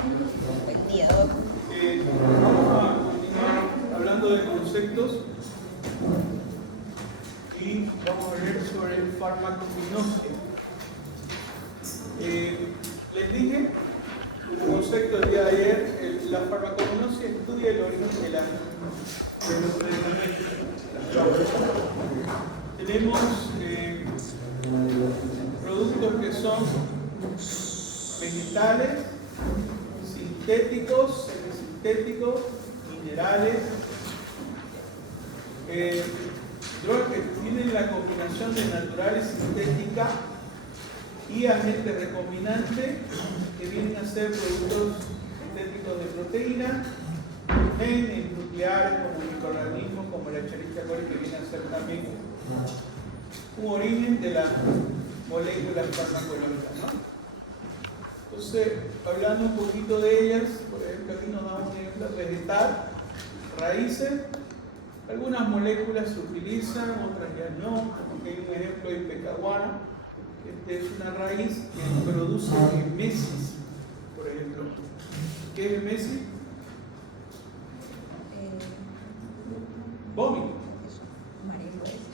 Buen día, Doc. Vamos a continuar hablando de conceptos y vamos a hablar sobre el farmacognosia. Les dije, como concepto del día de ayer, la farmacognosia estudia el origen de los medicamentos, las drogas. Tenemos productos que son vegetales, sintéticos, semisintéticos, minerales, drogas que tienen la combinación de natural y sintética y agentes recombinantes que vienen a ser productos sintéticos de proteína, genes nucleares como microorganismos como la Escherichia coli, que viene a ser también un origen de las moléculas farmacológicas, ¿no? Entonces, hablando un poquito de ellas, por ejemplo, aquí nos damos un ejemplo vegetal, raíces. Algunas moléculas se utilizan, otras ya no. Como que hay un ejemplo de ipecacuana. Es una raíz que produce emesis, por ejemplo. ¿Qué es emesis? Vómito.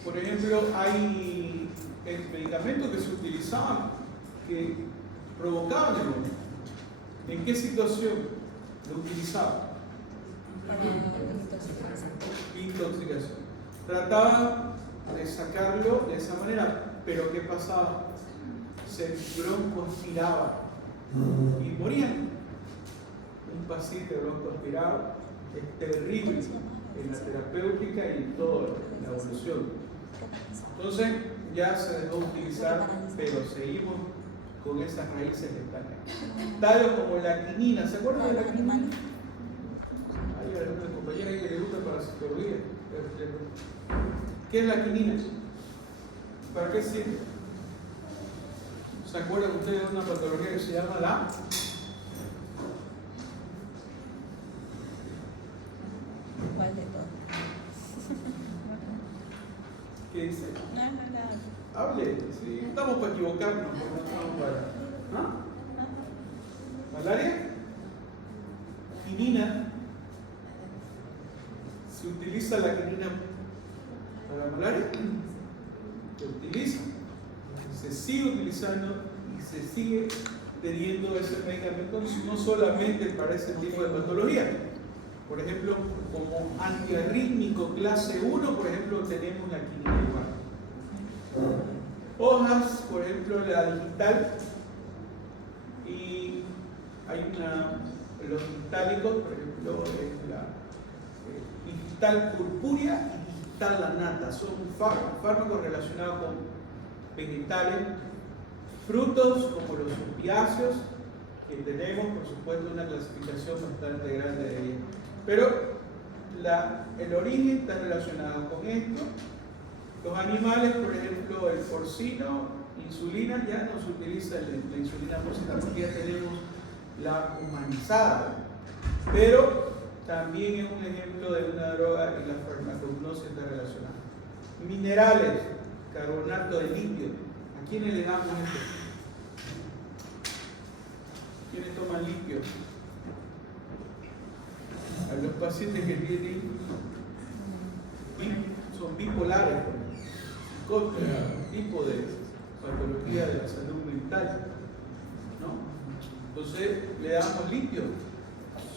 Por ejemplo, hay medicamentos que se utilizaban que provocaban el vómito. ¿En qué situación lo utilizaban? Intoxicación. Trataban de sacarlo de esa manera, pero ¿qué pasaba? Se broncoaspiraba y morían. Un paciente broncoaspirado es terrible en la terapéutica y en toda la evolución. Entonces ya se dejó de utilizar, pero seguimos con esas raíces letales. Tal como la quinina. ¿Se acuerdan de la quinina? Hay alguna compañera ahí que le gusta para psicología. ¿Qué es la quinina? ¿Para qué sirve? ¿Se acuerdan ustedes de una patología que se llama la? ¿Cuál de todos? ¿Qué dice? No. Hable, sí, estamos para equivocarnos, no estamos para. ¿Ah? ¿Malaria? Quinina. ¿Se utiliza la quinina para la malaria? Se utiliza. Se sigue utilizando y se sigue teniendo ese medicamento no solamente para ese tipo de patología. Por ejemplo, como antiarrítmico clase 1, por ejemplo, tenemos la quinina igual. Hojas, por ejemplo, la digital, y hay los digitálicos, por ejemplo, es la digital purpúrea y digital lanata. Son fármacos relacionados con vegetales, frutos como los opiáceos, que tenemos, por supuesto, una clasificación bastante grande de ellos. Pero el origen está relacionado con esto. Los animales, por ejemplo, el porcino, insulina, ya no se utiliza la insulina porcina porque ya tenemos la humanizada. Pero también es un ejemplo de una droga y la farmacognosia está relacionada. Minerales, carbonato de litio. ¿A quiénes le damos esto? ¿Quiénes toman litio? A los pacientes que tienen, son bipolares, tipo de patología de la salud mental, ¿no? Entonces le damos litio.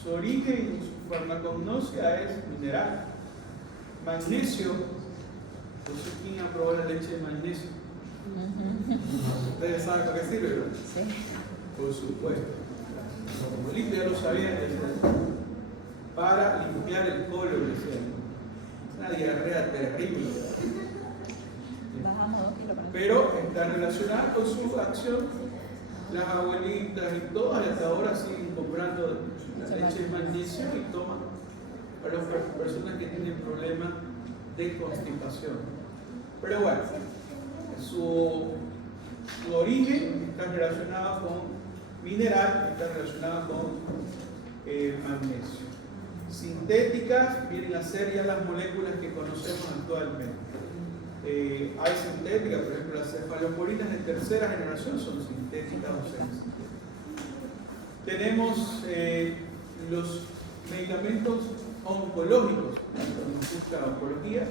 Su origen, su farmacognosia es mineral. Magnesio. Entonces, ¿quién aprobó la leche de magnesio? Ustedes saben para qué sirve, ¿verdad? Sí. Por supuesto. Como litio ya lo sabían, para limpiar el colon, decían. Una diarrea terrible. Pero está relacionada con su acción. Las abuelitas y todas hasta ahora siguen comprando la leche de magnesio y toman para las personas que tienen problemas de constipación. Pero bueno, su origen está relacionado con mineral, está relacionado con magnesio. Sintéticas vienen a ser ya las moléculas que conocemos actualmente. Hay sintéticas, por ejemplo, las cefaloporinas de tercera generación son sintéticas o semisintéticas. Tenemos los medicamentos oncológicos, cuando nos gusta la oncología,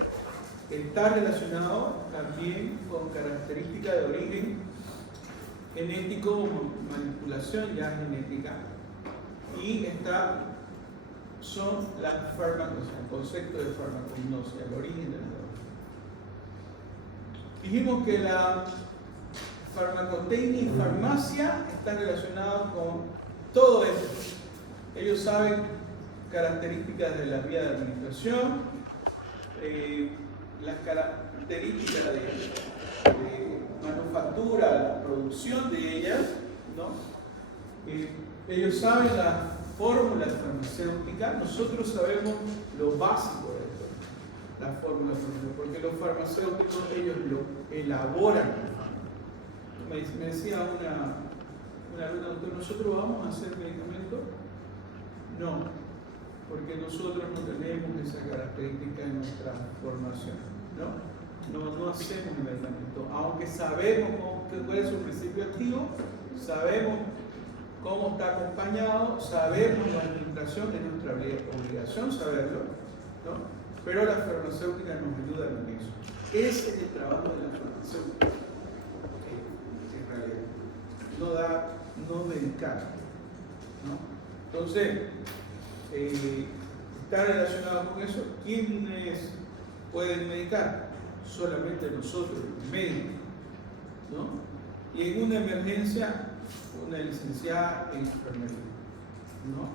está relacionado también con características de origen genético, manipulación ya genética, y son las fármacos, el concepto de farmacognosia, el origen de la droga. Dijimos que la farmacotecnia y farmacia están relacionados con todo esto. Ellos saben características de la vía de administración, las características de manufactura, la producción de ellas, ¿no? Ellos saben las fórmulas farmacéuticas, nosotros sabemos lo básico de esto, las fórmulas farmacéuticas, porque los farmacéuticos ellos lo elaboran. Me decía una alumna, doctor, ¿nosotros vamos a hacer medicamentos? No, porque nosotros no tenemos esa característica en nuestra formación, no hacemos un medicamento, aunque sabemos cuál es su principio activo, sabemos cómo está acompañado, sabemos la administración, es nuestra obligación saberlo, ¿no? Pero la farmacéutica nos ayuda en eso. Ese es el trabajo de la farmacéutica, en realidad, no medicar, ¿no? Entonces, está relacionado con eso. ¿Quiénes pueden medicar? Solamente nosotros, los médicos, ¿no? Y en una emergencia, una licenciada en enfermería, ¿no?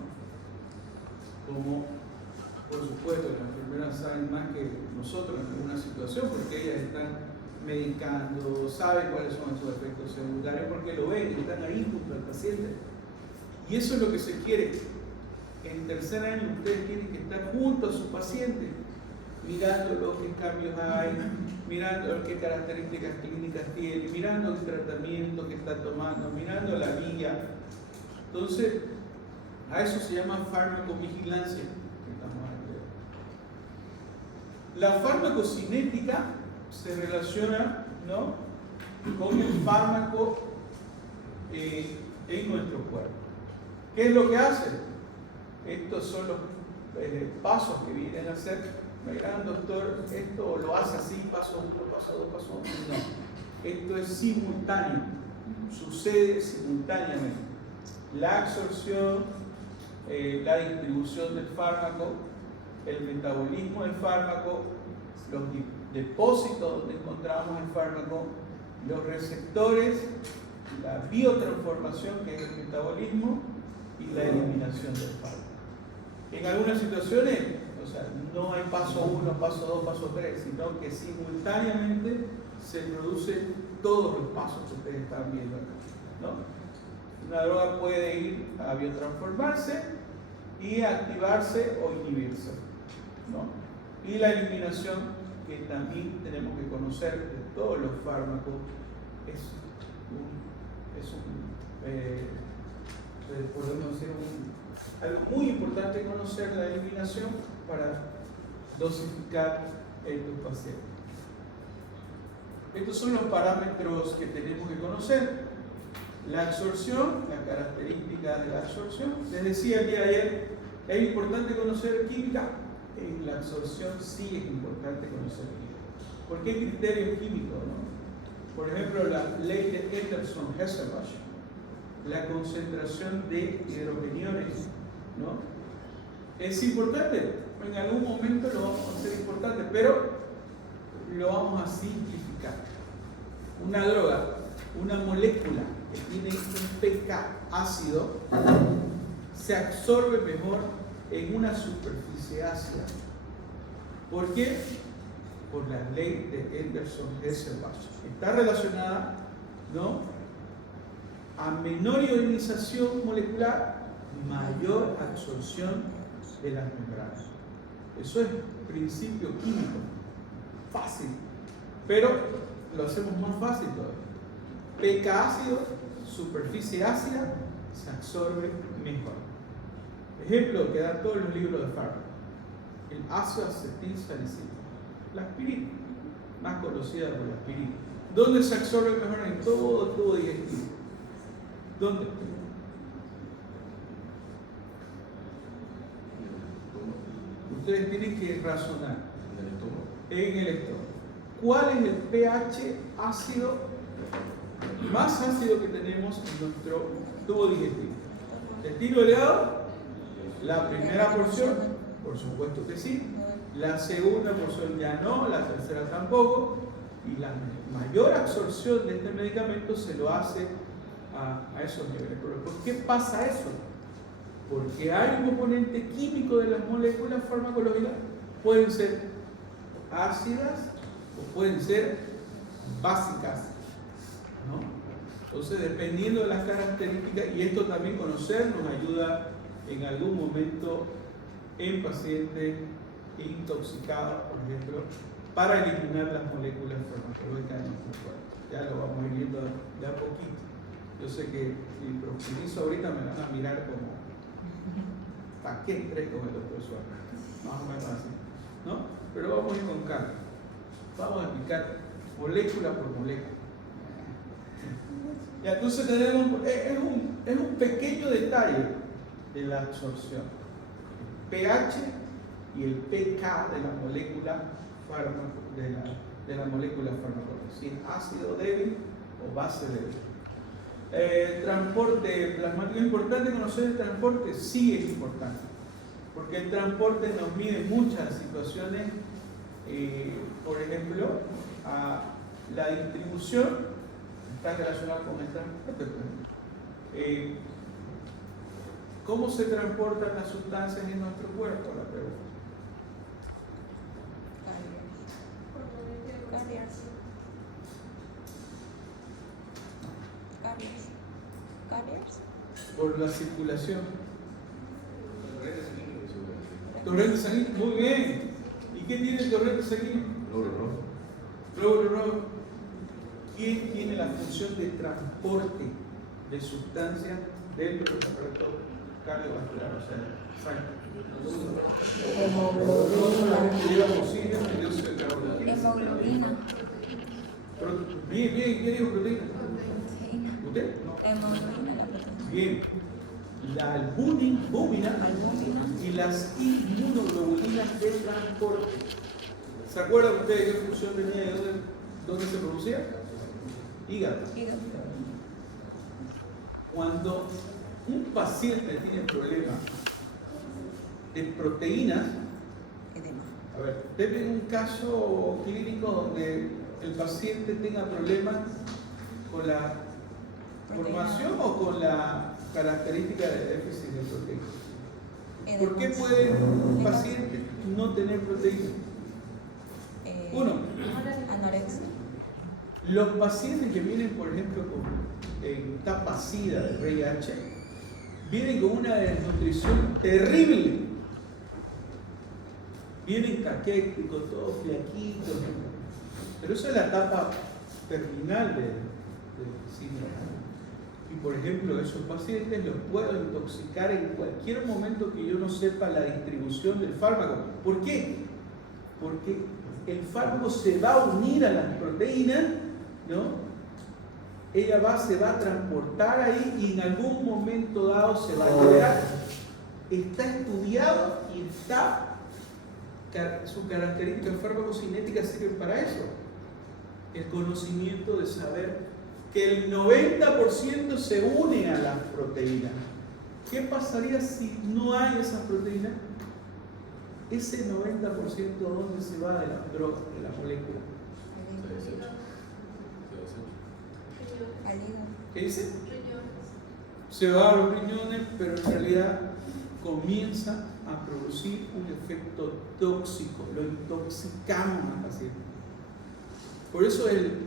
Como, por supuesto, las enfermeras saben más que nosotros en alguna situación, porque ellas están medicando, saben cuáles son sus efectos secundarios, porque lo ven, están ahí junto al paciente. Y eso es lo que se quiere. En tercer año ustedes tienen que estar junto a su paciente, mirando qué cambios hay, mirando qué características clínicas tiene, mirando el tratamiento que está tomando, mirando la vía. Entonces, a eso se llama farmacovigilancia. La farmacocinética se relaciona, ¿no?, con el fármaco en nuestro cuerpo. ¿Qué es lo que hace? Estos son los pasos que vienen a hacer. Verán, doctor, esto lo hace así, paso 1, paso 2, paso 1. No, esto es simultáneo, sucede simultáneamente. La absorción, la distribución del fármaco, el metabolismo del fármaco, los depósitos donde encontramos el fármaco, los receptores, la biotransformación, que es el metabolismo, y la eliminación del fármaco. En algunas situaciones, o sea, no hay paso 1, paso 2, paso 3, sino que simultáneamente se producen todos los pasos que ustedes están viendo acá, ¿no? Una droga puede ir a biotransformarse y activarse o inhibirse, ¿no? Y la eliminación, que también tenemos que conocer de todos los fármacos, podemos decir algo muy importante conocer, la eliminación para dosificar en tus pacientes. Estos son los parámetros que tenemos que conocer. La absorción, la característica de la absorción. Les decía el día de ayer, ¿es importante conocer química? En la absorción sí es importante conocer química. ¿Por qué criterios químicos, no? Por ejemplo, la ley de Henderson-Hesselbach, la concentración de hidrogeniones, ¿no? ¿Es importante? En algún momento lo vamos a hacer importante, pero lo vamos a simplificar. Una droga, una molécula que tiene un pK ácido, se absorbe mejor en una superficie ácida. ¿Por qué? Por la ley de Henderson-Hesselbach. Está relacionada, ¿no?, a menor ionización molecular, mayor absorción de las membranas. Eso es principio químico, fácil, pero lo hacemos más fácil todavía. pK ácido, superficie ácida, se absorbe mejor. Ejemplo que dan todos los libros de fármaco: el ácido acetilsalicílico, la aspirina, más conocida por la aspirina. ¿Dónde se absorbe mejor? En todo tubo digestivo. ¿Dónde? ustedes tienen que razonar. ¿En el estómago? En el estómago. ¿Cuál es el pH ácido, más ácido que tenemos en nuestro tubo digestivo? ¿Intestino delgado? La primera porción, por supuesto que sí. La segunda porción ya no, la tercera tampoco. Y la mayor absorción de este medicamento se lo hace a esos niveles. ¿Pero por qué pasa eso? Porque hay un componente químico de las moléculas farmacológicas, pueden ser ácidas o pueden ser básicas, ¿no? Entonces, dependiendo de las características, y esto también conocer nos ayuda en algún momento en pacientes intoxicados, por ejemplo, para eliminar las moléculas farmacológicas de nuestro cuerpo. Ya lo vamos a ir viendo de a poquito. Yo sé que si profundizo ahorita me van a mirar como ¿para qué entré con el doctor Suárez? Más o menos así, ¿no? Pero vamos a ir con calma. Vamos a explicar molécula por molécula. Y entonces tenemos, es un pequeño detalle de la absorción. El pH y el pK de la molécula farmacológica. Si es ácido débil o base débil. Transporte plasmático. ¿Es importante conocer el transporte? Sí, es importante. Porque el transporte nos mide muchas situaciones. Por ejemplo, la distribución está relacionada con el transporte. ¿Cómo se transportan las sustancias en nuestro cuerpo? La pregunta. Carriers. Por la circulación. Torrente sanguíneo, muy bien. ¿Y qué tiene el torrente sanguíneo? Glóbulo rojo. ¿Quién tiene la función de transporte de sustancias dentro del aparato cardiovascular? O sea, sangre. Hemoglobina. Lleva oxígeno y dióxido de carbono. Hemoglobina. Bien, ¿qué dijo proteína? ¿Usted? Hemoglobina, la proteína. Bien. La albúmina y las inmunoglobulinas de transporte. ¿Se acuerdan ustedes qué función tenía de dónde se producía? Hígado. Cuando un paciente tiene problemas de proteínas, a ver, denme un caso clínico donde el paciente tenga problemas con la formación o con la característica de déficit de proteína. ¿Por qué puede un paciente no tener proteína? Uno, anorexia. los pacientes que vienen, por ejemplo, con etapa SIDA de VIH, vienen con una desnutrición terrible. Vienen caquéticos, todos flaquitos. Pero eso es la etapa terminal de SIDA. Y por ejemplo, esos pacientes los puedo intoxicar en cualquier momento que yo no sepa la distribución del fármaco. ¿Por qué? Porque el fármaco se va a unir a las proteínas, ¿no? Ella se va a transportar ahí y en algún momento dado se va a liberar. Está estudiado y su característica farmacocinética sirve para eso. El conocimiento de saber que el 90% se une a las proteínas. ¿Qué pasaría si no hay esas proteínas? Ese 90% ¿dónde se va de la droga, de la molécula? Al hígado. ¿Qué dice? Se va a los riñones, pero en realidad comienza a producir un efecto tóxico. Lo intoxicamos al paciente. Por eso el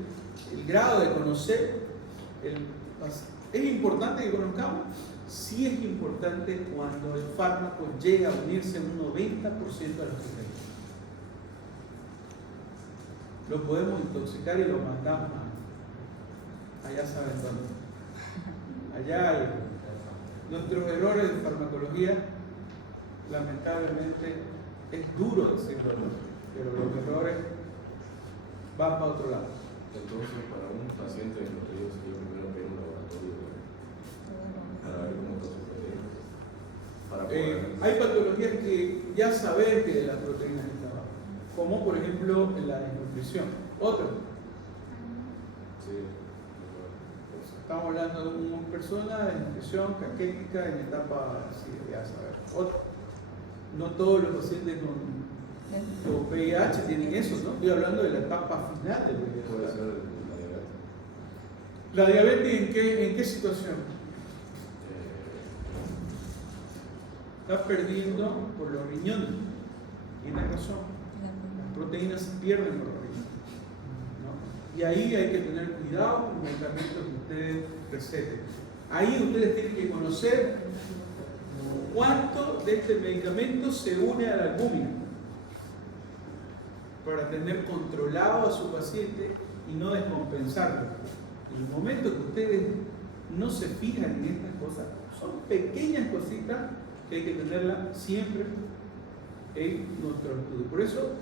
grado de conocer es importante que conozcamos. Sí es importante cuando el fármaco llega a unirse un 90% a los proteínas. Lo podemos intoxicar y lo mandamos allá saben dónde. Allá hay nuestros errores de farmacología, lamentablemente es duro decirlo, pero los errores van para otro lado. Entonces, para un paciente de nutrición sería primero ver un laboratorio para ver cómo está su proteína. Para poder. Hay patologías que ya sabes que la proteína está baja, como por ejemplo la desnutrición. Otra, Sí. estamos hablando de una persona de nutrición caquética en etapa así, ya saber. Otra, no todos los pacientes con VIH tienen eso, ¿no? Estoy hablando de la etapa final del Puede VIH. ser la diabetes. ¿La diabetes en qué situación? Está perdiendo por los riñones. Tiene razón. Las proteínas se pierden por los riñones, ¿no? Y ahí hay que tener cuidado con los medicamentos que ustedes receten. Ahí ustedes tienen que conocer cuánto de este medicamento se une a la albúmina para tener controlado a su paciente y no descompensarlo. En el momento que ustedes no se fijan en estas cosas, son pequeñas cositas que hay que tenerlas siempre en nuestro estudio. Por eso,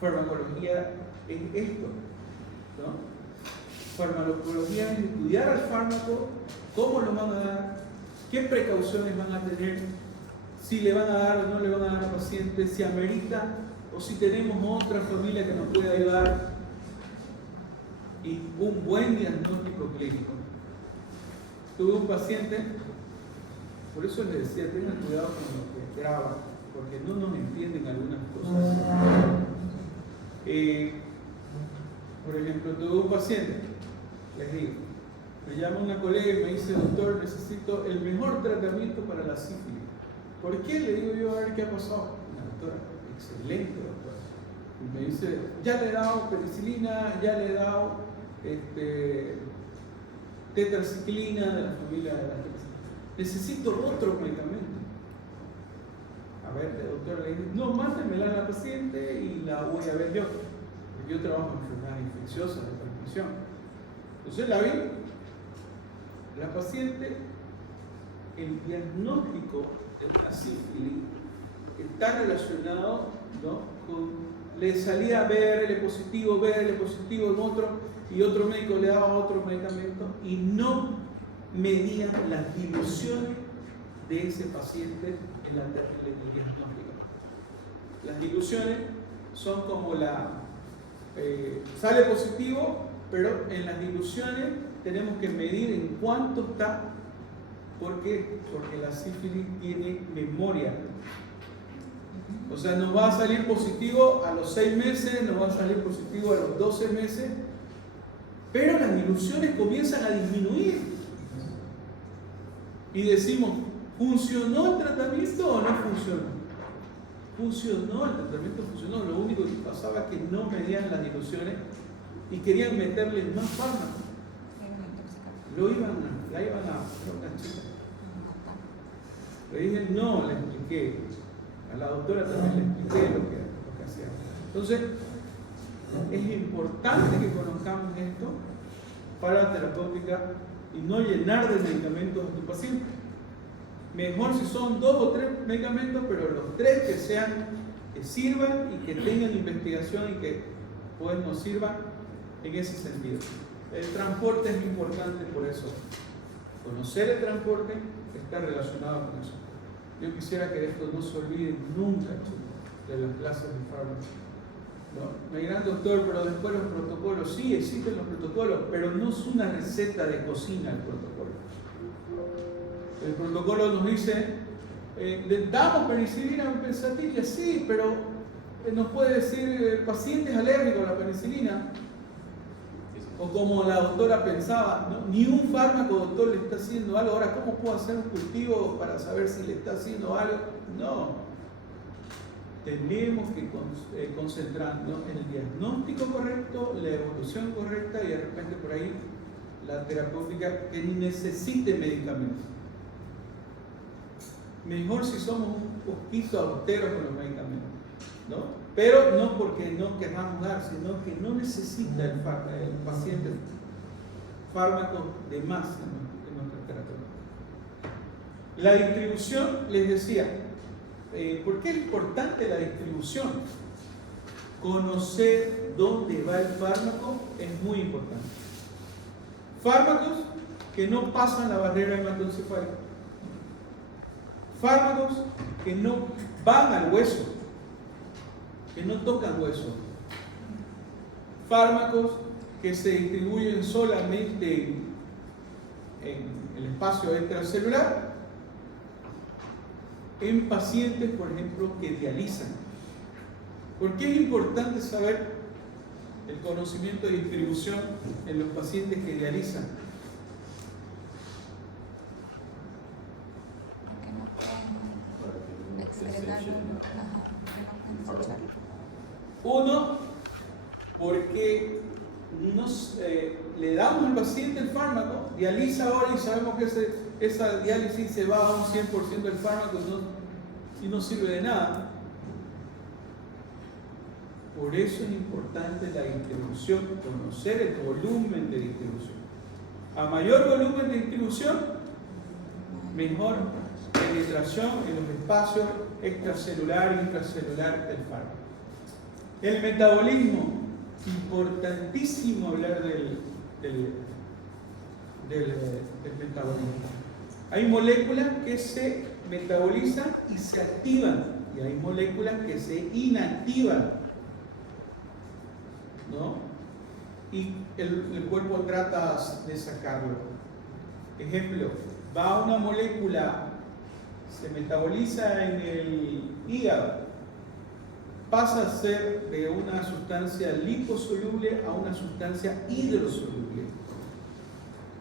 farmacología es esto, ¿no? Farmacología es estudiar al fármaco, cómo lo van a dar, qué precauciones van a tener, si le van a dar o no le van a dar al paciente, si amerita o si tenemos otra familia que nos puede ayudar, y un buen diagnóstico clínico. Tuve un paciente, por eso les decía, tengan cuidado con lo que graban, porque no nos entienden algunas cosas. Por ejemplo, tuve un paciente, les digo, me llama una colega y me dice: doctor, necesito el mejor tratamiento para la sífilis. ¿Por qué? Le digo yo, a ver qué ha pasado. La doctora: excelente, doctor. Y me dice: ya le he dado penicilina, ya le he dado tetraciclina de la familia de la tetraciclina. Necesito otro medicamento. A ver, el doctor le dice: no, mándemela a la paciente y la voy a ver yo. Porque yo trabajo en enfermedades infecciosas de transmisión. Entonces la vi. La paciente, el diagnóstico de una sífilis está relacionado, ¿no?, con, le salía BRL positivo en otro, y otro médico le daba otro medicamento y no medían las diluciones de ese paciente en el diagnóstico. Las diluciones son como sale positivo, pero en las diluciones tenemos que medir en cuánto está. ¿Por qué? Porque la sífilis tiene memoria. O sea, nos va a salir positivo a los 6 meses, nos va a salir positivo a los 12 meses, pero las diluciones comienzan a disminuir. Y decimos: ¿funcionó el tratamiento o no funcionó? Funcionó, el tratamiento funcionó. Lo único que pasaba es que no medían las diluciones y querían meterle más fármacos. La iban a chica. Le dije: no, le expliqué. A la doctora también le expliqué lo que hacía. Entonces, es importante que conozcamos esto para la terapéutica y no llenar de medicamentos a tu paciente. Mejor si son 2 o 3 medicamentos, pero los 3 que sirvan y que tengan investigación y que pues nos sirvan en ese sentido. El transporte es importante por eso. Conocer el transporte está relacionado con eso. Yo quisiera que esto no se olvide nunca, chicos, de las clases de fármaco. ¿No? Me dirán: doctor, pero después los protocolos. Sí, existen los protocolos, pero no es una receta de cocina el protocolo. El protocolo nos dice: le damos penicilina o pensatilla, sí, pero nos puede decir pacientes alérgicos a la penicilina. O como la doctora pensaba, ¿no? Ni un fármaco, doctor, le está haciendo algo. Ahora, ¿cómo puedo hacer un cultivo para saber si le está haciendo algo? No. Tenemos que concentrarnos en el diagnóstico correcto, la evolución correcta y de repente por ahí la terapéutica que necesite medicamentos. Mejor si somos un poquito austeros con los medicamentos, ¿no? Pero no porque no queramos dar, sino que no necesita el paciente fármacos de más en nuestra terapia. La distribución, les decía, ¿por qué es importante la distribución? Conocer dónde va el fármaco es muy importante. Fármacos que no pasan la barrera hematoencefálica. Fármacos que no van al hueso, que no tocan hueso. Fármacos que se distribuyen solamente en el espacio extracelular en pacientes, por ejemplo, que dializan. ¿Por qué es importante saber el conocimiento de distribución en los pacientes que dializan? Porque no pueden excretarlo. Ajá, porque no pueden desecharlo. Uno, porque le damos al paciente el fármaco, dializa ahora y sabemos que esa diálisis se va a un 100% del fármaco y no sirve de nada. Por eso es importante la distribución, conocer el volumen de distribución. A mayor volumen de distribución, mejor penetración en los espacios extracelular e intracelular del fármaco. El metabolismo, importantísimo hablar del metabolismo. Hay moléculas que se metabolizan y se activan, y hay moléculas que se inactivan, ¿no? Y el cuerpo trata de sacarlo. Ejemplo, va una molécula, se metaboliza en el hígado, pasa a ser de una sustancia liposoluble a una sustancia hidrosoluble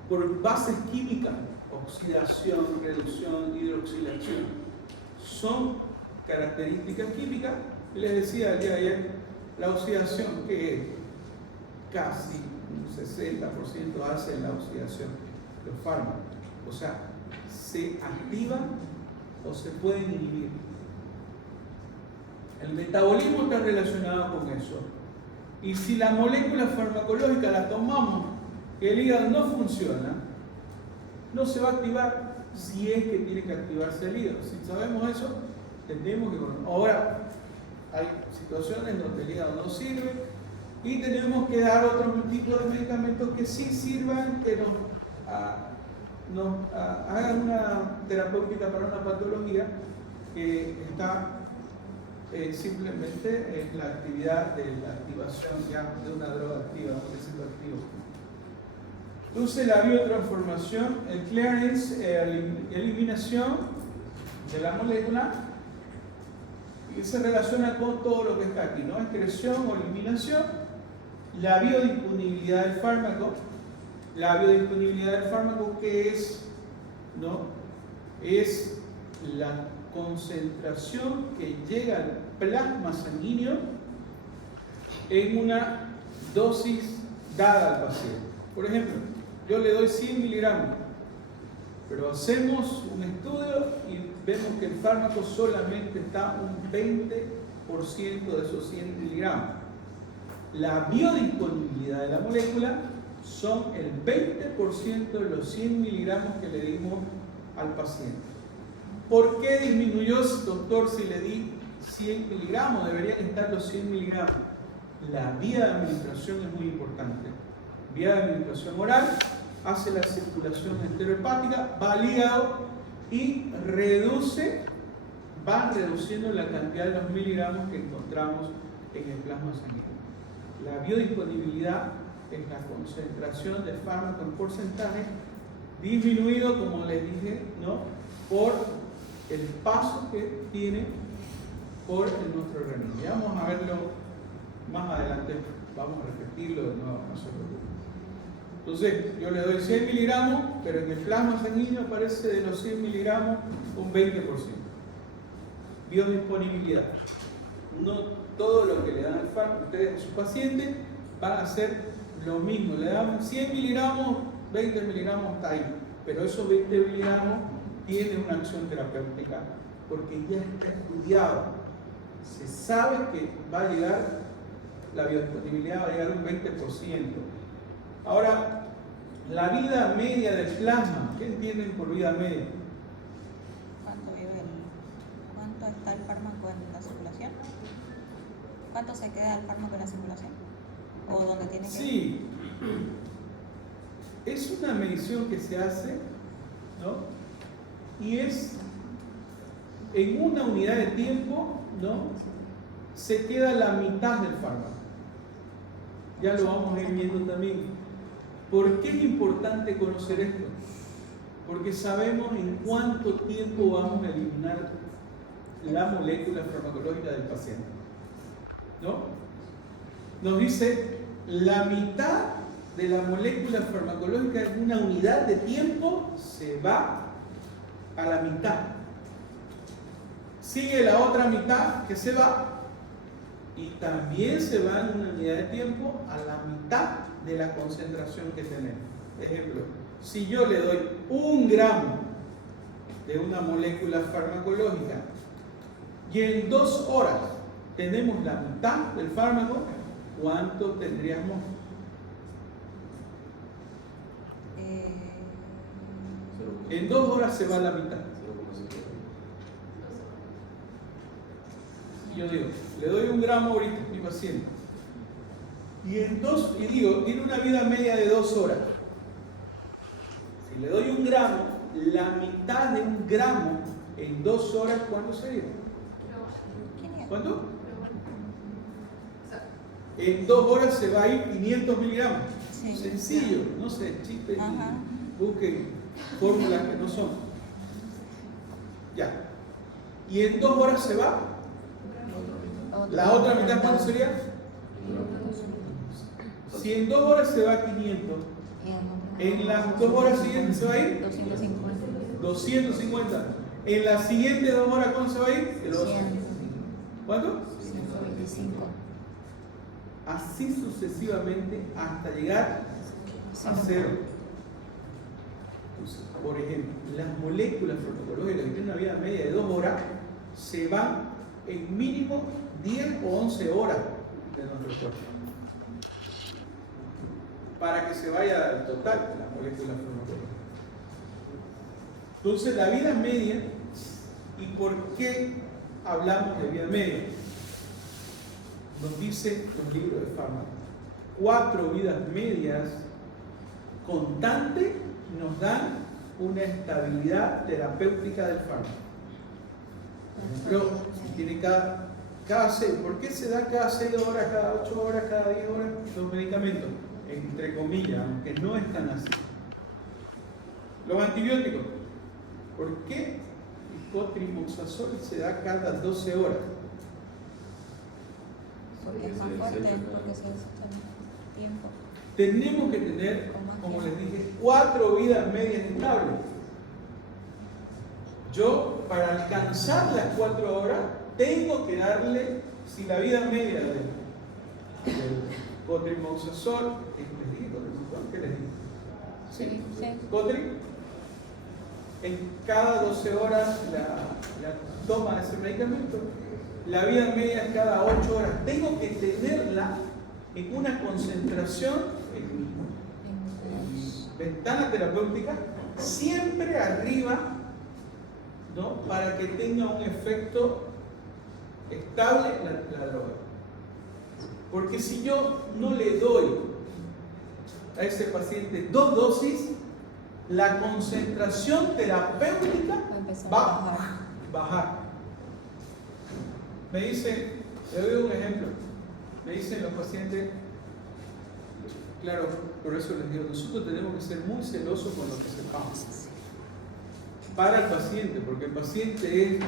por bases químicas, oxidación, reducción, hidroxilación. Son características químicas. Les decía el día de ayer, la oxidación, que es casi un 60% hace la oxidación, los fármacos. O sea, se activan o se pueden inhibir. El metabolismo está relacionado con eso. Y si la molécula farmacológica la tomamos, el hígado no funciona, no se va a activar si es que tiene que activarse el hígado. Si sabemos eso, tenemos que conocer. Ahora, hay situaciones donde el hígado no sirve y tenemos que dar otro tipo de medicamentos que sí sirvan, que nos hagan una terapéutica para una patología que está simplemente en la actividad de la activación ya de una droga activa, un receptor activo. Entonces la biotransformación, el clearance, eliminación de la molécula, y se relaciona con todo lo que está aquí, ¿no? Excreción o eliminación, la biodisponibilidad del fármaco. La biodisponibilidad del fármaco, ¿qué es? ¿No? Es la concentración que llega al plasma sanguíneo en una dosis dada al paciente. Por ejemplo, yo le doy 100 miligramos, pero hacemos un estudio y vemos que el fármaco solamente está un 20% de esos 100 miligramos. La biodisponibilidad de la molécula son el 20% de los 100 miligramos que le dimos al paciente. ¿Por qué disminuyó, doctor, si le di 100 miligramos? Deberían estar los 100 miligramos. La vía de administración es muy importante. Vía de administración oral, hace la circulación enterohepática, va al hígado y va reduciendo la cantidad de los miligramos que encontramos en el plasma sanguíneo. La biodisponibilidad es la concentración de fármaco en porcentaje disminuido, como les dije, ¿no? Por el paso que tiene por nuestro organismo. Ya vamos a verlo más adelante, vamos a repetirlo de nuevo, no se preocupen. Entonces, yo le doy 100 miligramos, pero en el plasma sanguíneo aparece de los 100 miligramos un 20%. Biodisponibilidad. No todo lo que le dan al fármaco, ustedes a su paciente van a hacer lo mismo. Le dan 100 miligramos, 20 miligramos está ahí, pero esos 20 miligramos tienen una acción terapéutica porque ya está estudiado. Se sabe que va a llegar, la biodisponibilidad va a llegar a un 20%. Ahora, la vida media del plasma, ¿qué entienden por vida media? ¿Cuánto está el fármaco en la circulación? ¿Cuánto se queda el fármaco en la circulación? ¿O dónde tiene que ir? Sí, es una medición que se hace, ¿no? Y es en una unidad de tiempo, ¿no?, se queda la mitad del fármaco. Ya lo vamos a ir viendo también. ¿Por qué es importante conocer esto? Porque sabemos en cuánto tiempo vamos a eliminar la molécula farmacológica del paciente, ¿no? Nos dice, la mitad de la molécula farmacológica en una unidad de tiempo se va a la mitad. Sigue la otra mitad que se va y también se va en una unidad de tiempo a la mitad de la concentración que tenemos. Ejemplo, si yo le doy 1 gramo de una molécula farmacológica y en 2 horas tenemos la mitad del fármaco, ¿cuánto tendríamos? En 2 horas se va la mitad. Yo digo, le doy 1 gramo ahorita a mi paciente y digo, tiene una vida media de 2 horas. Si le doy 1 gramo, la mitad de 1 gramo en 2 horas, ¿cuánto sería? ¿Cuánto? En 2 horas se va a ir 500 miligramos. Sí. Sencillo, no sé, chistes, busquen fórmulas que no son. Ya. Y en 2 horas se va. La otra mitad, ¿cuánto sería? Si en 2 horas se va 500, en las 2 horas siguientes se va a ir 250. En las siguientes 2 horas, ¿cuánto se va a ir? ¿Cuánto? 125. Así sucesivamente hasta llegar a 0. Por ejemplo, las moléculas farmacológicas que tienen una vida media de 2 horas se van en mínimo 10 o 11 horas de nuestro cuerpo para que se vaya al total de las moléculas farmacológicas. Entonces, la vida media, ¿y por qué hablamos de vida media? Nos dice un libro de fármacos, 4 vidas medias constantes nos dan una estabilidad terapéutica del fármaco. Pero tiene cada 6, ¿por qué se da cada 6 horas, cada 8 horas, cada 10 horas los medicamentos? Entre comillas, aunque no es tan así. Los antibióticos, ¿por qué el cotrimoxazol se da cada 12 horas? Porque es más fuerte, porque se necesita tiempo. Tenemos que tener, como les dije, 4 vidas medias estables. Yo, para alcanzar las 4 horas, tengo que darle, si la vida media del cotrimoxazol, ¿les dije cotrimoxazol? ¿Qué les dije? ¿Sí? Sí. Cotri, en cada 12 horas la toma de ese medicamento, la vida media es cada 8 horas. Tengo que tenerla en una concentración en mi ventana terapéutica, siempre arriba, ¿no?, para que tenga un efecto estable la droga. Porque si yo no le doy a ese paciente 2 dosis, la concentración terapéutica va a bajar. Me dicen, le doy un ejemplo, me dicen los pacientes, claro, por eso les digo, nosotros tenemos que ser muy celosos con lo que sepamos para el paciente, porque el paciente es,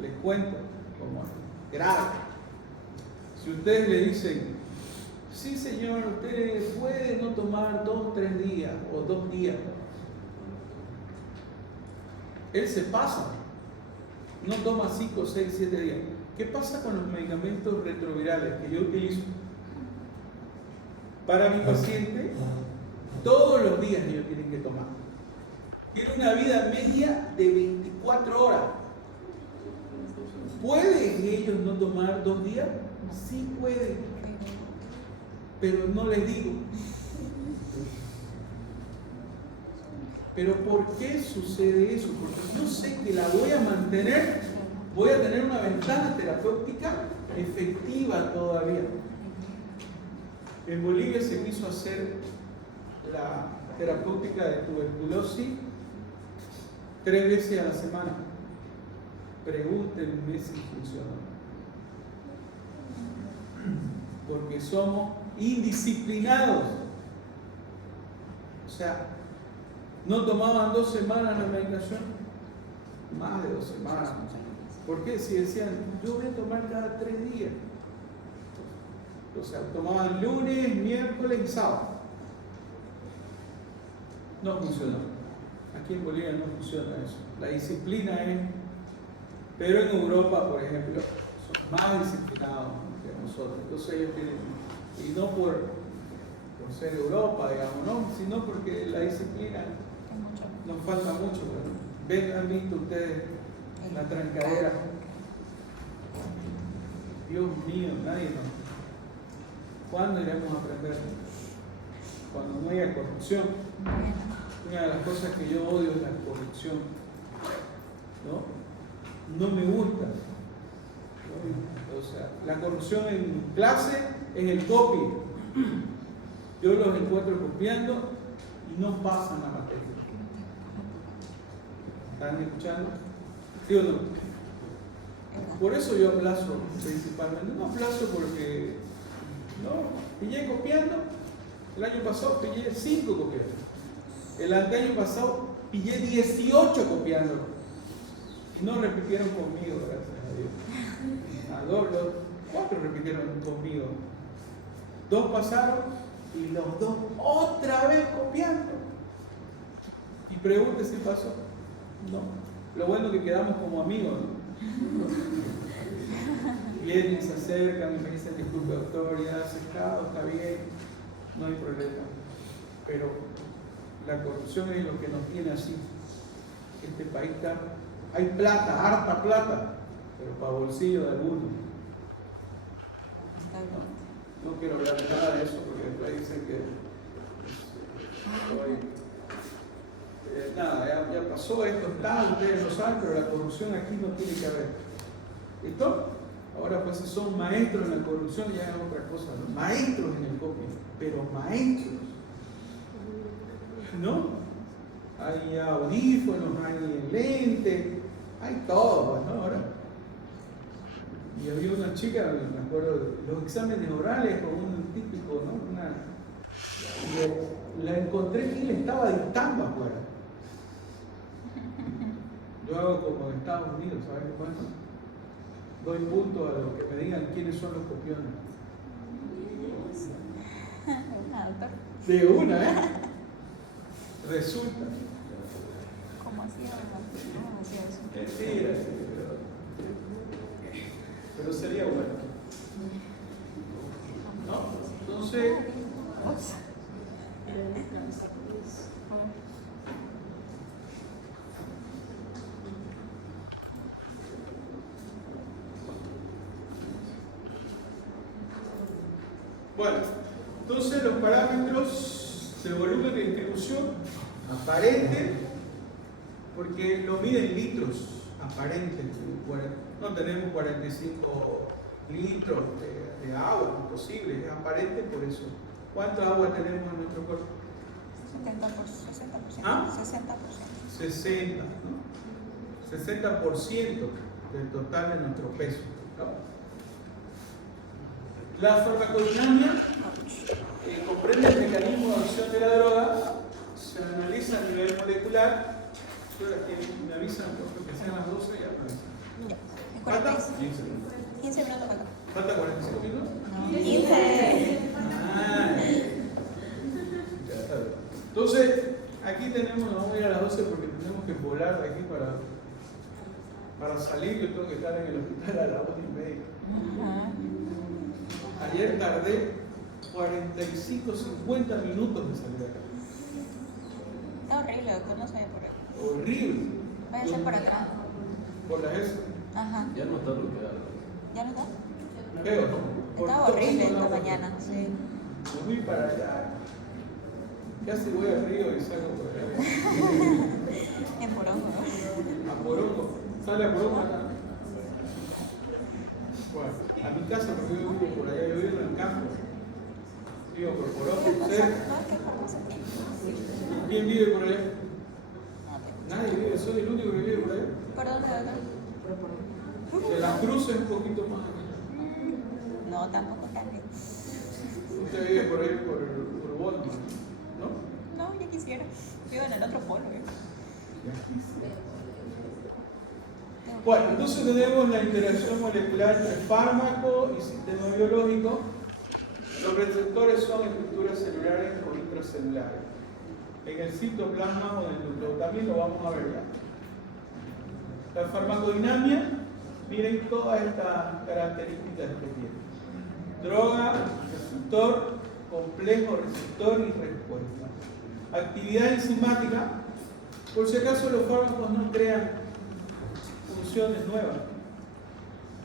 les cuento, como grave. Si ustedes le dicen, sí señor, usted puede no tomar 2, 3 días o 2 días, él se pasa, no toma 5, 6, 7 días. ¿Qué pasa con los medicamentos retrovirales que yo utilizo? Para mi paciente, todos los días ellos tienen que tomar. Tiene una vida media de 24 horas. ¿Pueden ellos no tomar 2 días? Sí pueden, pero no les digo. ¿Pero por qué sucede eso? Porque yo sé que la voy a mantener, voy a tener una ventana terapéutica efectiva todavía. En Bolivia se quiso hacer la terapéutica de tuberculosis 3 veces a la semana. Pregúntenme si funciona. Porque somos indisciplinados. O sea, no tomaban 2 semanas la medicación, más de 2 semanas. ¿Por qué? Si decían, yo voy a tomar cada 3 días. O sea, tomaban lunes, miércoles y sábado. No funcionó. Aquí en Bolivia no funciona eso. La disciplina es... Pero en Europa, por ejemplo, son más disciplinados que nosotros. Entonces ellos tienen... Y no por ser Europa, digamos, ¿no? Sino porque la disciplina nos falta mucho. ¿Ven? ¿Han visto ustedes la trancadera? Dios mío, nadie nos... ¿Cuándo iremos a aprender? Cuando no haya corrupción. Una de las cosas que yo odio es la corrupción. No me gusta. O sea, la corrupción en clase es el copy. Yo los encuentro copiando y no pasan la materia. ¿Están escuchando? ¿Sí o no? Por eso yo aplazo principalmente. No aplazo porque pillé copiando. El año pasado pillé 5 copiando. El año pasado pillé 18 copiándolo. Y no repitieron conmigo, gracias a Dios. Los 4 repitieron conmigo. 2 pasaron y los 2 otra vez copiando. Y pregunte si pasó. No. Lo bueno es que quedamos como amigos, ¿no? Vienen, se acercan y me dicen, disculpe doctor, ya has aceptado, está bien, no hay problema. Pero la corrupción es lo que nos tiene así. Este país está, hay plata, harta plata, pero para bolsillo de algunos. No quiero hablar nada de eso porque después dicen que nada, ya pasó, esto está, ustedes lo saben, pero la corrupción aquí no tiene que haber. ¿Listo? Ahora pues si son maestros en la corrupción ya es otra cosa, ¿no? Maestros en el copio, pero maestros, ¿no? Hay audífonos, hay lentes, hay todo, ¿no? Ahora. Y había una chica, me acuerdo, los exámenes orales con un típico, ¿no? La encontré y le estaba dictando afuera. Yo hago como en Estados Unidos, ¿sabes qué pasa? Doy puntos a los que me digan quiénes son los copiones. De una, ¿eh? Resulta. ¿Cómo hacía? ¿Cómo hacía eso? Mentira, pero sería bueno. ¿No? Entonces. Bueno, entonces los parámetros de volumen de distribución aparente, porque lo miden litros, aparente. No tenemos 45 litros de agua, imposible, es aparente por eso. ¿Cuánta agua tenemos en nuestro cuerpo? 60%. ¿Ah? 60%. 60, ¿no? 60% del total de nuestro peso, ¿no? La farmacodinamia comprende el mecanismo de acción de la droga, se analiza a nivel molecular. Me avisan porque sean las 12 ya me avisan. ¿Falta? 15 minutos falta. ¿Falta 45 minutos? No, 15. Ya está bien. Entonces, aquí tenemos, vamos a ir a las 12 porque tenemos que volar de aquí para salir. Yo tengo que estar en el hospital a las 1:30. Ayer tardé 45-50 minutos de salir de acá. Está horrible, doctor, no se ve por ahí. Horrible. Vaya a ser por acá. Por la ESA. Ajá. Ya no está bloqueado. ¿Ya no está? Pero, Estaba horrible esta mañana, sí. Me fui para allá. Casi voy al río y salgo por allá. En Porongo. A Porongo. Sale a Porongo acá. Bueno, a mi casa porque yo vivo por allá, yo vivo en el campo. Vivo por Porongo. ¿Qué farmacia tiene? ¿Quién vive por allá? No, Nadie vive, soy el único que vive por allá. ¿Por dónde, doctor? Cruces un poquito más. No, tampoco tanto. Usted vive por ahí, por Walmart, ¿no? No, ya quisiera. Vivo en el otro polo. Bueno, entonces tenemos la interacción molecular entre fármaco y sistema biológico. Los receptores son estructuras celulares o intracelulares. En el citoplasma o en el núcleo también lo vamos a ver ya. La farmacodinámica, miren todas estas características que tiene. Droga, receptor, complejo, receptor y respuesta. Actividad enzimática, por si acaso los fármacos no crean funciones nuevas.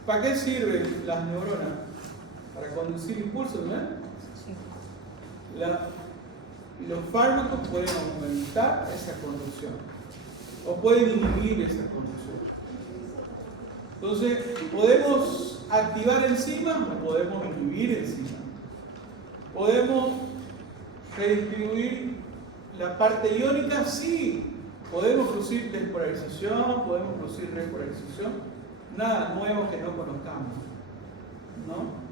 ¿Para qué sirven las neuronas? Para conducir impulsos, ¿no? Sí. Los fármacos pueden aumentar esa conducción o pueden inhibir esa conducción. Entonces, ¿podemos activar enzimas o podemos inhibir enzimas? ¿Podemos redistribuir la parte iónica? Sí. ¿Podemos producir despolarización? ¿Podemos producir repolarización? Nada nuevo que no conozcamos, ¿no?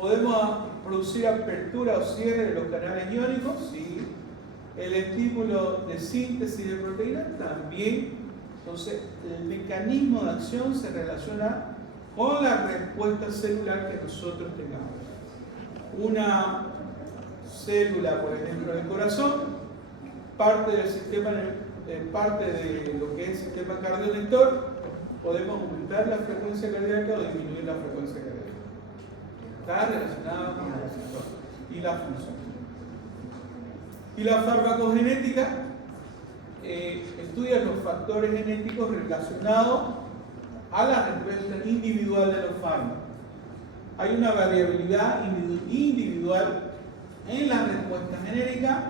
¿Podemos producir apertura o cierre de los canales iónicos? Sí. El estímulo de síntesis de proteínas también. Entonces, el mecanismo de acción se relaciona con la respuesta celular que nosotros tengamos. Una célula, por ejemplo, del corazón, parte del sistema, parte de lo que es el sistema cardiolector, podemos aumentar la frecuencia cardíaca o disminuir la frecuencia cardíaca. Está relacionada con el receptor y la función. Y la farmacogenética estudia los factores genéticos relacionados a la respuesta individual de los fármacos. Hay una variabilidad individual en la respuesta genérica,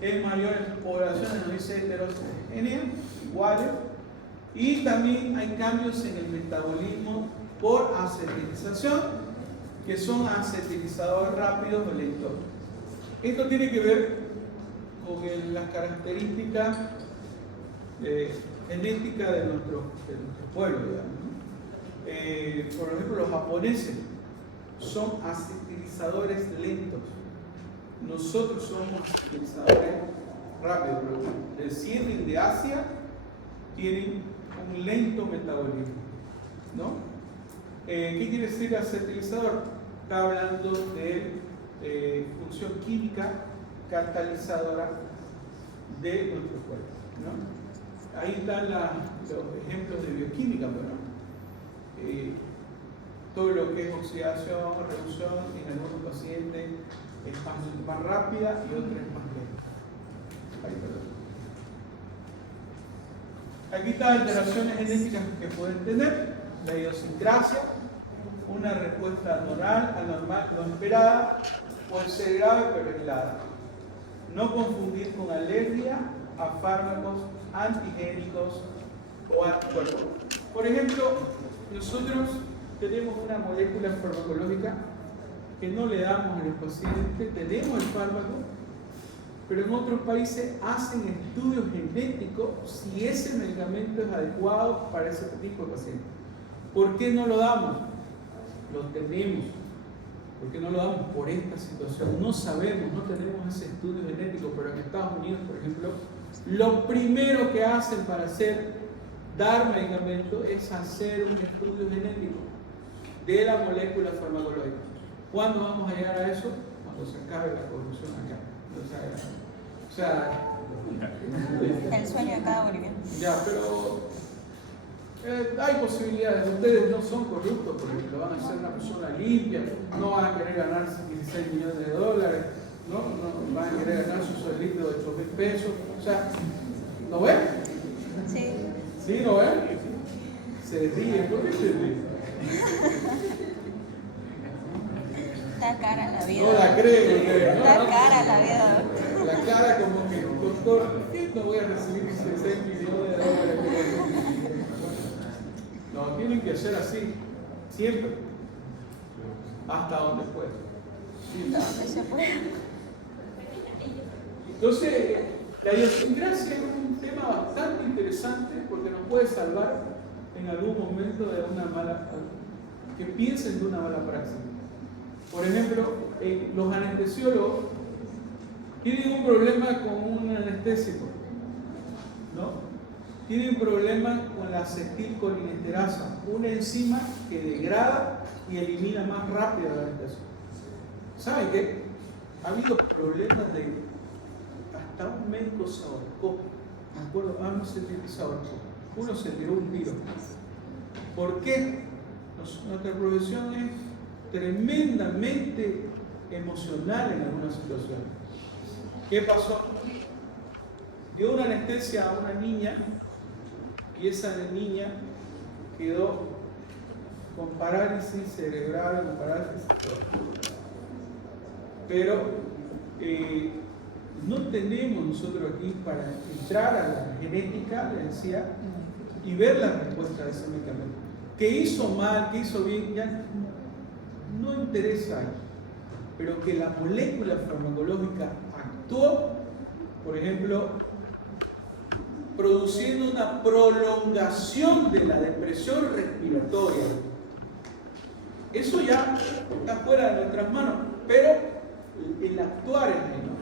en mayores poblaciones, no dice heterogéneas, iguales, y también hay cambios en el metabolismo por acetilización, que son acetilizadores rápidos o lentos. Esto tiene que ver con las características genéticas de nuestro pueblo, digamos. Por ejemplo, los japoneses son acetilizadores lentos. Nosotros somos acetilizadores rápidos, pero descienden de Asia, tienen un lento metabolismo, ¿no? ¿Qué quiere decir acetilizador? Está hablando de función química catalizadora de nuestro cuerpo, ¿no? Ahí están los ejemplos de bioquímica, bueno, todo lo que es oxidación, reducción, en algunos pacientes es más rápida y otros es más lenta. Aquí están las alteraciones genéticas que pueden tener: la idiosincrasia, una respuesta anormal, no esperada, puede ser grave pero aislada. No confundir con alergia a fármacos antigénicos o anticuerpos. Por ejemplo, nosotros tenemos una molécula farmacológica que no le damos a los pacientes, tenemos el fármaco, pero en otros países hacen estudios genéticos si ese medicamento es adecuado para ese tipo de paciente. ¿Por qué no lo damos? Lo tenemos. ¿Por qué no lo damos? Por esta situación. No sabemos, no tenemos ese estudio genético, pero en Estados Unidos, por ejemplo, lo primero que hacen para dar medicamentos es hacer un estudio genético de la molécula farmacológica. ¿Cuándo vamos a llegar a eso? Cuando se acabe la corrupción acá. O sea, el sueño de cada boliviano. Ya, pero hay posibilidades. Ustedes no son corruptos, porque lo van a hacer una persona limpia, no van a querer ganar 16 millones de dólares, no van a querer ganar su sueldito de 8.000 pesos. O sea, ¿no ven? Sí. ¿Sí, no ven? Se ríe. ¿Por qué se ríe? Está cara la vida. No la creen, ¿no? Está cara la vida. La cara como que, doctor, no voy a recibir 16 millones de dólares. No, tienen que ser así, siempre, hasta donde puedan. Sí. ¿Dónde se puede? Entonces, la idiosincrasia es un tema bastante interesante porque nos puede salvar en algún momento de una mala, que piensen de una mala praxis. Por ejemplo, los anestesiólogos tienen un problema con un anestésico, ¿no? Tienen un problema con la acetilcolinesterasa, una enzima que degrada y elimina más rápido la anestesia. ¿Saben qué? Ha habido problemas de hasta un médico se ahorcó. Me acuerdo, no sé qué se ahorcó. Uno se tiró un tiro. ¿Por qué? Nuestra profesión es tremendamente emocional en algunas situaciones. ¿Qué pasó? Dio una anestesia a una niña y esa niña quedó con parálisis cerebral, con parálisis. Pero no tenemos nosotros aquí para entrar a la genética, le decía, y ver la respuesta de ese medicamento. ¿Qué hizo mal? ¿Qué hizo bien? Ya no interesa, pero que la molécula farmacológica actuó, por ejemplo, produciendo una prolongación de la depresión respiratoria. Eso ya está fuera de nuestras manos, pero el actuar es menos.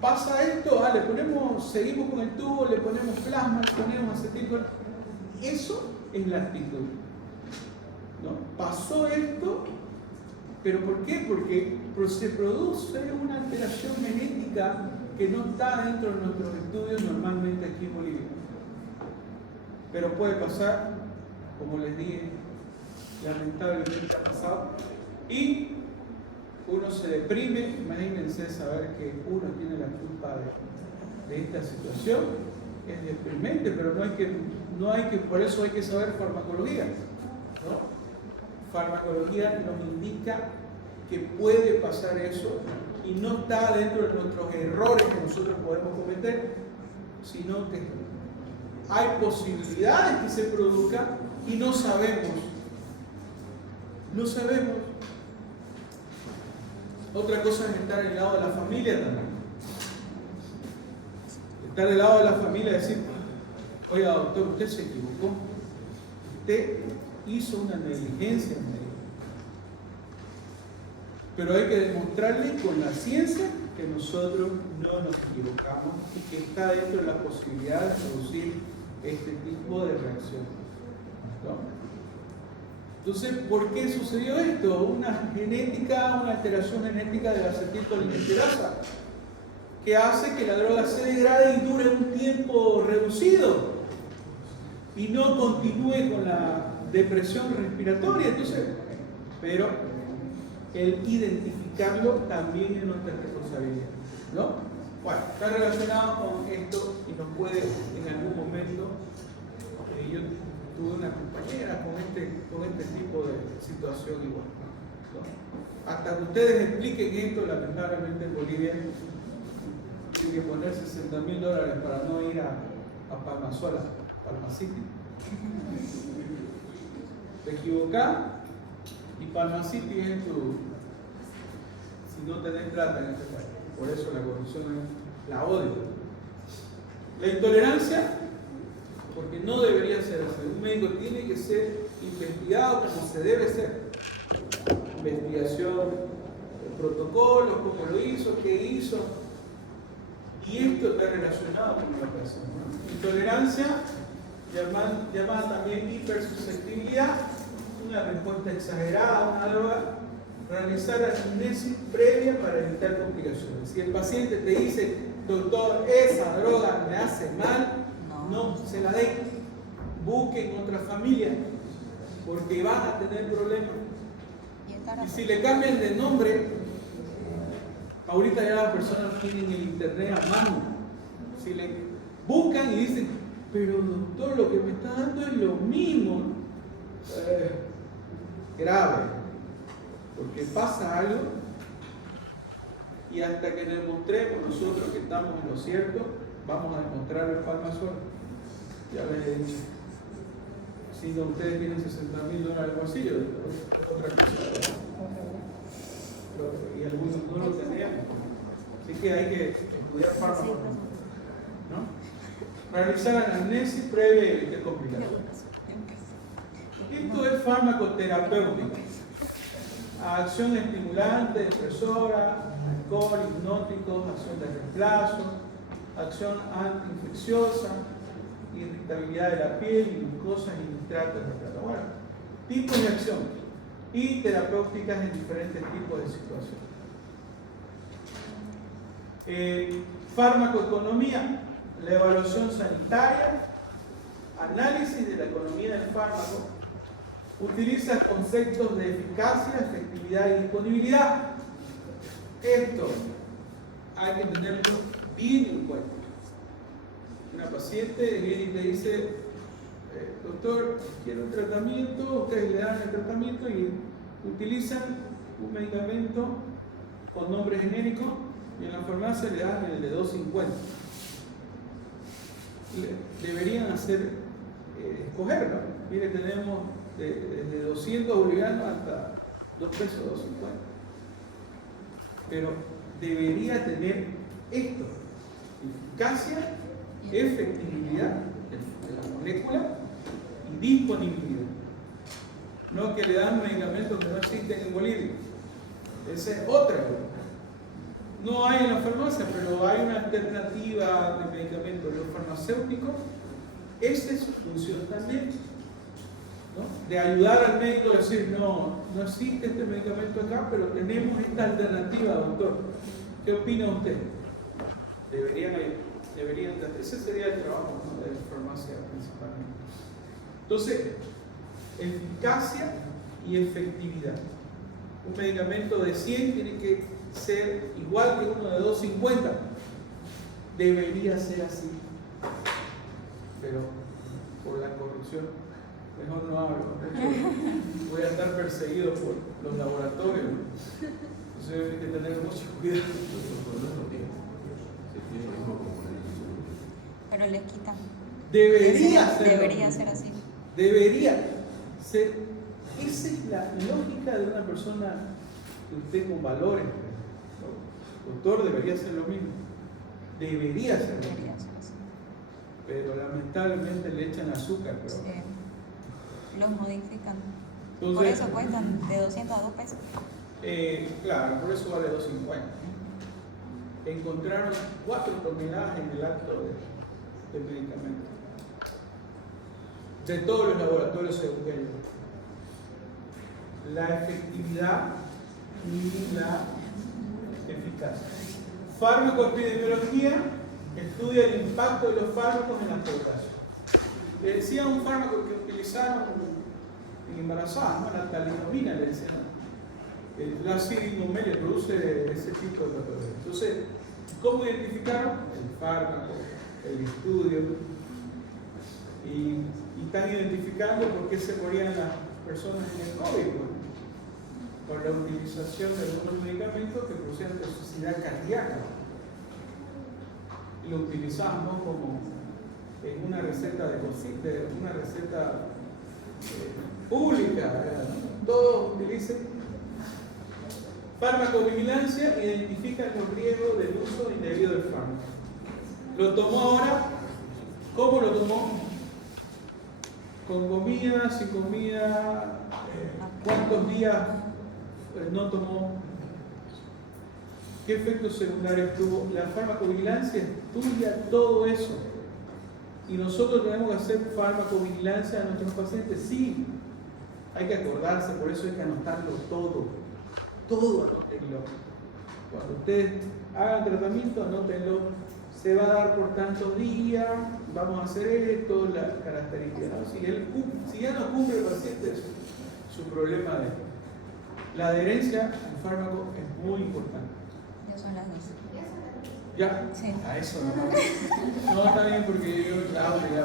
Pasa esto, le ponemos, seguimos con el tubo, le ponemos plasma, le ponemos acetilcolina. Eso es la actitud, ¿no? Pasó esto, ¿pero por qué? Porque se produce una alteración genética que no está dentro de nuestros estudios normalmente aquí en Bolivia. Pero puede pasar, como les dije, lamentablemente ha pasado, y uno se deprime. Imagínense saber que uno tiene la culpa de esta situación. Es deprimente, pero no hay que, por eso hay que saber farmacología, ¿no? Farmacología nos indica que puede pasar eso y no está dentro de nuestros errores que nosotros podemos cometer, sino que hay posibilidades que se produzcan y no sabemos. No sabemos. Otra cosa es estar del lado de la familia también. Estar del lado de la familia y decir, oiga doctor, usted se equivocó. Usted hizo una negligencia en medio. Pero hay que demostrarle con la ciencia que nosotros no nos equivocamos y que está dentro de la posibilidad de producir este tipo de reacción, ¿no? Entonces, ¿por qué sucedió esto? Una alteración genética de la acetilcolinesterasa que hace que la droga se degrade y dure un tiempo reducido y no continúe con la depresión respiratoria. Entonces, pero el identificarlo también es nuestra responsabilidad, ¿no? Bueno, está relacionado con esto y nos puede en algún momento, yo tuve una compañera con este tipo de situación igual, ¿no? Hasta que ustedes expliquen esto, lamentablemente en Bolivia tiene que poner $60.000 para no ir a Palmasola, Palma City. Te equivocás y Palma City es si no tenés plata en este país. Por eso la corrupción la odio. La intolerancia, porque no debería ser así. Un médico tiene que ser investigado como se debe ser. Investigación, protocolos, cómo lo hizo, qué hizo. Y esto está relacionado con la operación, ¿no? Intolerancia, llamada también hipersusceptibilidad, una respuesta exagerada a una droga. Realizar anamnesis previa para evitar complicaciones. Si el paciente te dice, doctor, esa droga me hace mal, no se la den. Busquen otra familia, porque van a tener problemas. Y si le cambian de nombre, ahorita ya las personas tienen el internet a mano. Si le buscan y dicen, pero doctor, lo que me está dando es lo mismo. Grave. Porque pasa algo y hasta que demostremos nosotros que estamos en lo cierto, vamos a demostrar el Palmasola. Ya les he dicho. Si no, ustedes tienen $60.000 al bolsillo, otra cosa. Y algunos no lo tenemos. Así que hay que estudiar fármacos, ¿no? Realizar anamnesis previa y evitar complicaciones. Esto es farmacoterapéutico. Acción estimulante, depresora, alcohol, hipnóticos, acción de reemplazo, acción antiinfecciosa, irritabilidad de la piel, glucosa y nitratos de plata. Bueno, tipos de acción y terapéuticas en diferentes tipos de situaciones. Farmacoeconomía, la evaluación sanitaria, análisis de la economía del fármaco, utiliza conceptos de eficacia, efectividad y disponibilidad. Esto hay que tenerlo bien en cuenta. Una paciente viene y te dice, doctor, quiero un tratamiento, ustedes le dan el tratamiento y utilizan un medicamento con nombre genérico y en la farmacia le dan el de 2.50. Deberían escoger, ¿no? Mire, tenemos desde 200 bolivianos hasta 2 pesos, 2.50. Pero debería tener esto: eficacia, efectividad de la molécula y disponibilidad. No que le dan medicamentos que no existen en Bolivia. Esa es otra cosa. No hay en la farmacia, pero hay una alternativa de medicamentos. Los farmacéuticos, esa es su función también, ¿no? De ayudar al médico a decir, no existe este medicamento acá, pero tenemos esta alternativa, doctor. ¿Qué opina usted? Deberían, ese sería el trabajo, ¿no?, de la farmacia principalmente. Entonces, eficacia y efectividad. Un medicamento de 100 tiene que ser igual que uno de 2.50. Debería ser así. Pero por la corrupción, mejor no hablo. Voy a estar perseguido por los laboratorios. Entonces hay que tener mucho cuidado. Pero les quitan. Debería ser así. Debería ser. Esa es la lógica de una persona que usted con valores, ¿no? Doctor, debería ser lo mismo. Debería ser lo mismo. Así. Pero lamentablemente le echan azúcar. Pero... Sí. Los modifican. Entonces, por eso cuestan de 200 a 2 pesos. Claro, por eso vale 2.50. Encontraron 4 toneladas en el acto de medicamentos. De todos los laboratorios europeos. La efectividad y la eficacia. Farmacoepidemiología estudia el impacto de los fármacos en la población. Le decía un fármaco que utilizaron en embarazadas, ¿no? La talidomida, le decían, ¿no? La sirinumel produce ese tipo de patología. Entonces, ¿cómo identificaron? El fármaco, el estudio, y están identificando por qué se morían las personas en el COVID, ¿no? Por la utilización de algunos medicamentos que producían toxicidad cardíaca. Y lo utilizamos como en una receta una receta pública, ¿no? Todos utilicen. Farmacovigilancia identifica los riesgos del uso indebido del fármaco. Lo tomó ahora. ¿Cómo lo tomó? Con comida, sin comida, cuántos días no tomó, qué efectos secundarios tuvo. La farmacovigilancia estudia todo eso. Y nosotros tenemos que hacer farmacovigilancia a nuestros pacientes. Sí, hay que acordarse, por eso hay que anotarlo todo. Todo anótenlo. Cuando ustedes hagan tratamiento, anótenlo. Se va a dar por tantos días, vamos a hacer esto, las características, ¿no? Si ya no cumple el paciente, es su problema de... La adherencia al fármaco es muy importante. Ya son las 2. ¿Ya? Sí. A eso no. No, está bien porque yo trabajo ya.